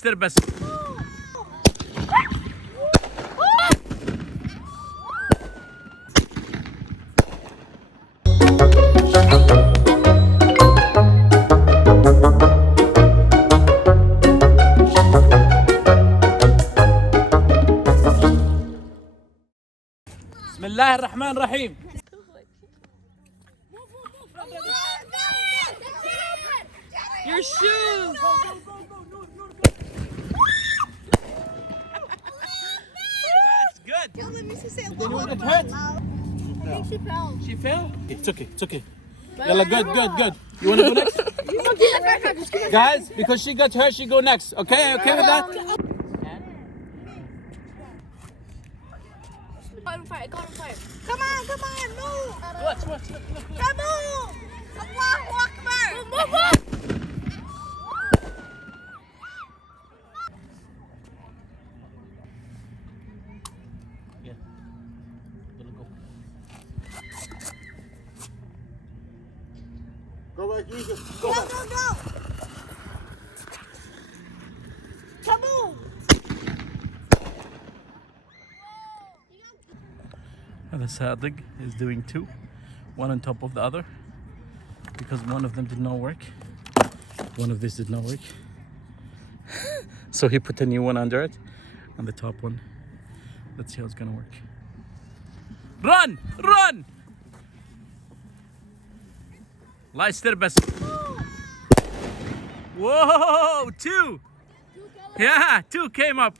لايستر بس. بسم الله الرحمن الرحيم. Your shoes. That's good. Let me see. Did anyone get hurt? I think she fell. She fell? It's okay, it's okay. Yalla, good, good, good. You wanna go next? Guys, because she got hurt, she go next. Okay, okay with that? Go on fire. Come on, move. Watch, watch, look, look, look. Come on. Allahu Akbar. Move. Yeah. Gonna go. Go back, Yusuf. Go Go. back. Come on. The Sadiq is doing two, one on top of the other, because one of them did not work. One of these did not work. So he put a new one under it, and the top one. Let's see how it's gonna work. Run! Run! Leicester best. Whoa! Two! Yeah, two came up.